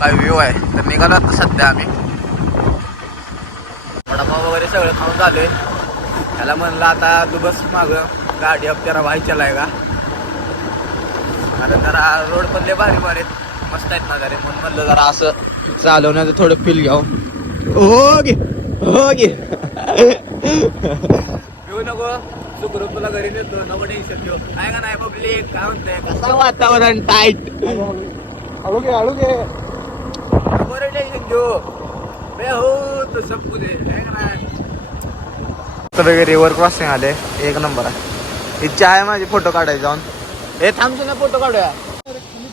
काय व्ह्यू आहे. तर निघालो आता सध्या आम्ही वडापाव वगैरे सगळं खाऊन झालोय. त्याला म्हणलं आता तू बस मागं गाडी अब जरा व्हायच्याला आहे का, अरे जरा रोड पण लय भारी भारी मस्त आहेत ना जरे, म्हणून म्हणलं जरा असं चालवण्याचं थोडं फील घ्यावं. हो गे हो गे घेऊ नको सुखरूप तुला घरी नेतो, नको टेन्शन घेऊ. काय का नाही पब्लिक, काय म्हणतंय कसं वातावरण टाईट. हळू घे बरं टेन्शन घेऊ बे हो तो सब कुछ आहे का नाही. वगैरे रिव्हर क्रॉसिंग आले, एक नंबर आहे. इच्छा आहे माझी फोटो काढायची जाऊन. हे थांबतो ना फोटो काढूया.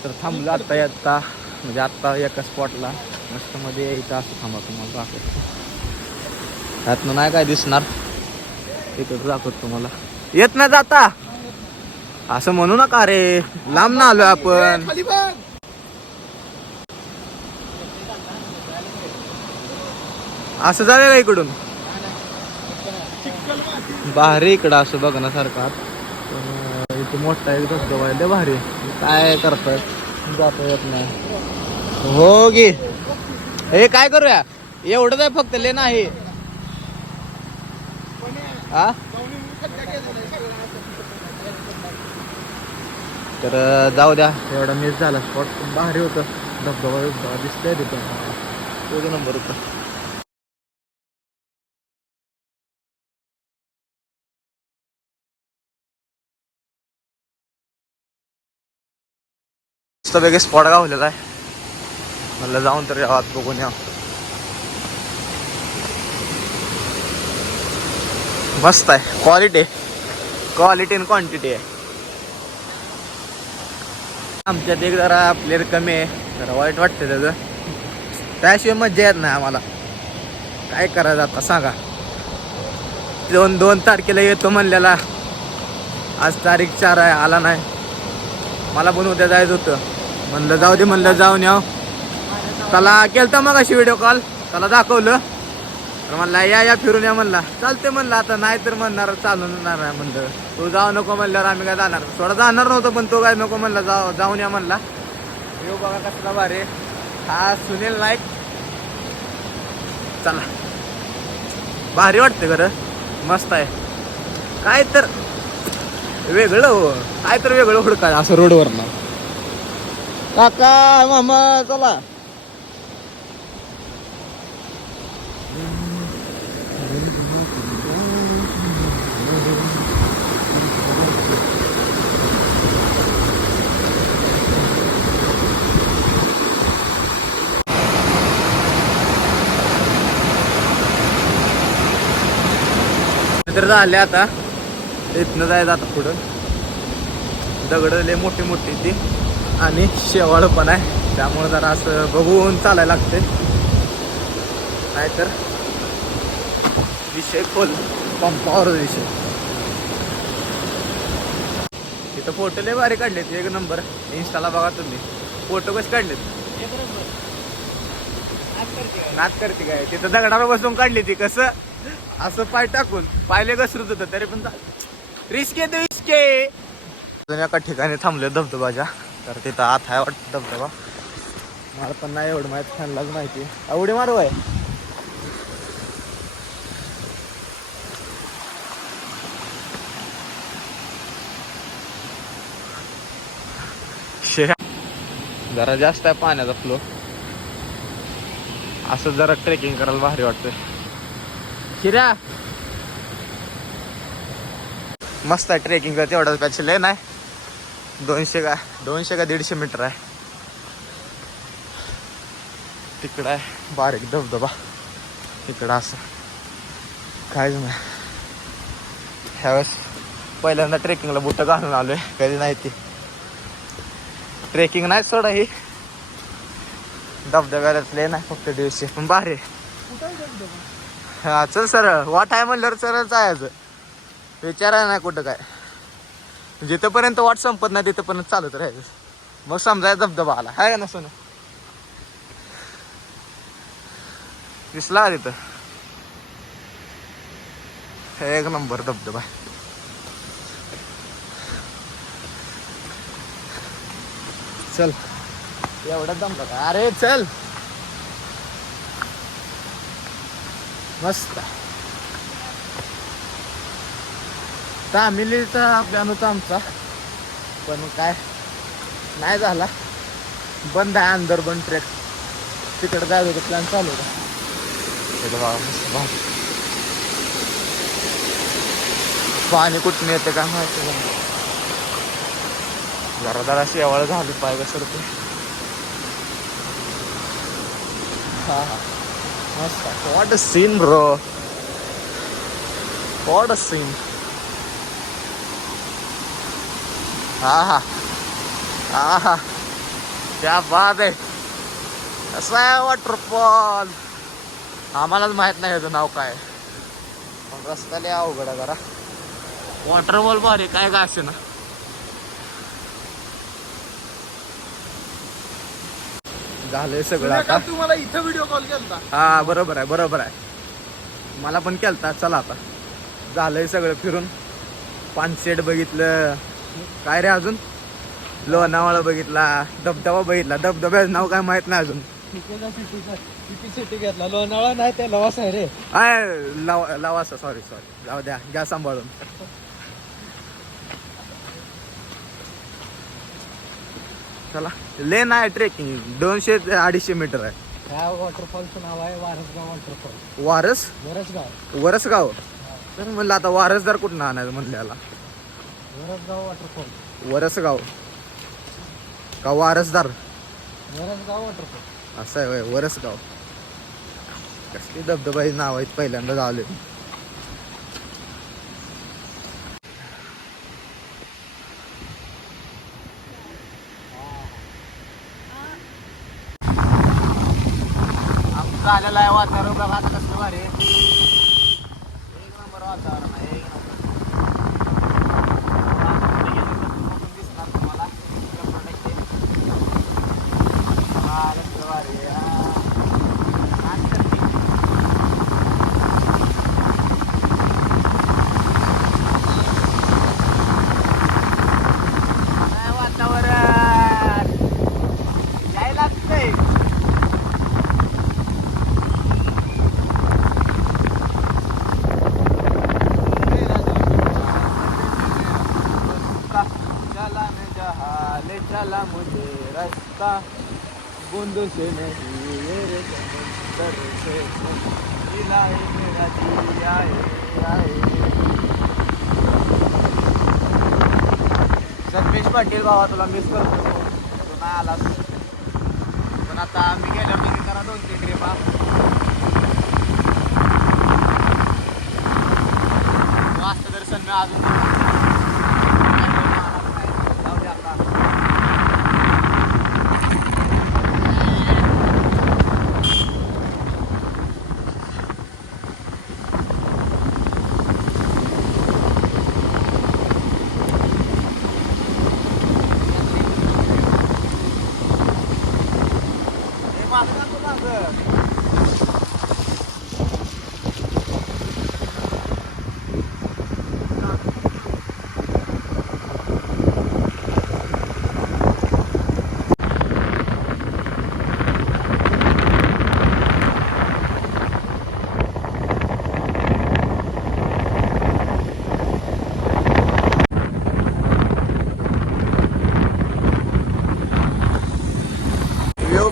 तर थांबलो आत्ता येता, म्हणजे आत्ता एका स्पॉटला मस्त मध्ये यायचं असं थांबा तुम्हाला दाखवतो. त्यातनं नाही काय दिसणार, इकडं दाखवतो तुम्हाला. येत नाही जाता असं म्हणू नका रे, लांब ना आलो आपण. असं झालं का इकडून भारी, इकडं असं बघण्यासारखं. इथे मोठा एक धबधबा आहे लय भारी. काय करताय जाता येत नाही. हो गे हे काय करूया, एवढंच आहे फक्त ले नाही. हा तर जाऊ द्या, एवढा मिस झाला. स्पॉट पण भारी होतं, धबधबा दिसतंय तिथं, तो नंबर होता. वेगळे स्पॉट गावलेला आहे, म्हणलं जाऊन तर यावात बघून या. मस्त आहे, क्वालिटी आणि क्वांटिटी आहे. आमच्यात एक जरा प्लेअर कमी आहे, जरा वाईट वाटतं त्याचं. त्याशिवाय मज्जा येत नाही आम्हाला. काय करायचं आता सांगा. 2 तारखेला येतो म्हणलेला, आज तारीख 4 आहे, आला नाही. मला पण उद्या जायचं होतं, म्हणलं जाऊ दे, म्हणलं जाऊन याव. त्याला केलता मग अशी व्हिडिओ कॉल, त्याला दाखवलं तर म्हणला या फिरून या. म्हणला चालते म्हणलं, आता नाही तर म्हणणार चालून नाही. म्हणलं तू जाऊ नको म्हणल्यावर आम्ही काय जाणार, थोडं जाणार नव्हतं, पण तो काय नको म्हणला जाऊन या म्हणला. येऊ बघा कसला भारी. हा सुनील नाईक, चला भारी वाटते खरं, मस्त आहे. काय तर वेगळं हो, काय तर वेगळं हुडकाय असं रोडवर ना. काका मामा चला. तर झाले आता, इथनं जायचं आता पुढं. दगडं लय मोठी मोठी ती आणि शेवाळ पण आहे, त्यामुळे जरा असं बघून चालायला लागते, नाहीतर विषय खोल पंपावर विषय. तिथं फोटो लय भारी काढलेत, एक नंबर. इंस्टाला बघा तुम्ही फोटो कसे काढलेत, नाच करते काय. तिथं दगडावर बसून काढली ती, कसं असं पाय टाकून, पायले घसरत होतं तरी पण रिस्क येते रिस्के. एका ठिकाणी थांबले धबधबाच्या, तर तिथं आत आहे वाटतं धबधबा, मला पण नाही एवढं माहिती, फॅनलाच माहिती. आवडी मारू आहे. जरा जास्त आहे पाण्याचा फ्लो, असं जरा ट्रेकिंग करायला भारी वाटतंय. शिर्या मस्त आहे ट्रेकिंग करते, एवढाच पॅच लय नाही. 200 का 150 मीटर आहे. तिकडं आहे बारीक धबधबा, तिकडं असं काहीच नाही. ह्यावेळेस पहिल्यांदा ट्रेकिंगला बुटं घालून आलोय, कधी नाही ती ट्रेकिंग नाही सोडा. ही धबधब्यालाच लय नाही, फक्त 150, पण भारी. हा चल सरळ वाट आहे म्हणल्यावर सरळ जायचं, विचाराय नाही कुठं काय. जिथंपर्यंत वाट संपत नाही तिथंपर्यंत चालत राहायचं, मग समजायचं धबधबा आला आहे का नसतं. दिसला तिथं एक नंबर धबधबा. चल एवढं दमलं का? अरे चल मस्त तामिलीचा प्लॅन होता आमचा पण काय नाही झाला. बंद आहे अंदर बंद ट्रेक. तिकडे जायचं होतं प्लॅन चालू होता. मस्त पाणी कुठून येते काय माहिती नाही. जरा जरा शेवाळ झाली पाहिजे सर ते. हा हा मस्त. What a scene bro. What a scene. हा हा हा हा क्या बात आहे. कसं आहे वॉटरफॉल. आम्हालाच माहित नाही याचं नाव काय पण रस्ता लय अवघड आहे जरा. वॉटरफॉल भारी काय का असे ना. झालंय सगळं आता. तुम्हाला इथं व्हिडिओ कॉल केलता. हा बरोबर आहे बरोबर आहे. मला पण केलता. चला आता झालंय सगळं फिरून. पानशेड बघितलं. काय रे अजून लोणावळा बघितला. धबधबा बघितला. धबधब्याचं नाव काय माहित नाही अजून. सिटी घेतला. लोणावळा नाही त्या लवास आहे रे. लावासा सॉरी जाऊ द्या घ्या सांभाळून. चला लेन आहे ट्रेकिंग 200-250 मीटर आहे. ह्या वॉटरफॉलचं नाव आहे वारसगाव वॉटरफॉल. वरसगाव. वरसगाव तर म्हणलं आता वारसदार कुठं आणायचं म्हणलं याला. वरसगाव वॉटरफॉल. वरसगाव का वारसदार वरसगाव वॉटरफॉल असं आहे होय. वरसगाव. कसली धबधबाची नाव आहेत पहिल्यांदा झाले. आमचं आलेलं आहे वातावरण बघा आता कसलं भारी. एक नंबर वातावरण आहे. एक नंबर दिसणार तुम्हाला 100%. हा कसलं भारी. वातावरण याय लागतंय. चला मुझे रास्ता बूंदों से नहीं ये रे समुंदर से मिलाए मेरा दिल आए. सर्वेश पाटील भावा तुला मिस करतो. तू नाही आलास पण आता मी गेल्यावर मी करा 2-3 ट्रिपा. वाजता दर्शन मी अजून जाऊ दे आता.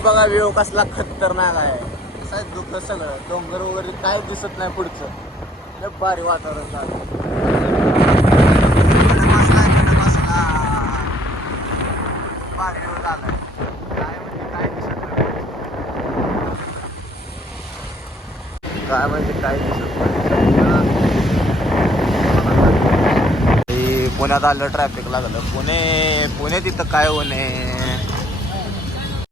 बघा व्ह्यू कसला खतरनाक आहे. कसं आहे दुःख सगळं डोंगर वगैरे काय दिसत नाही पुढचं. लय भारी वातावरण झालं. भारी व्ह्यू झालाय. काय म्हणजे काय दिसत नाही. काय म्हणजे काय दिसत नाही. पुण्यात आलं ट्रॅफिक लागलं. पुणे तिथं काय होणे.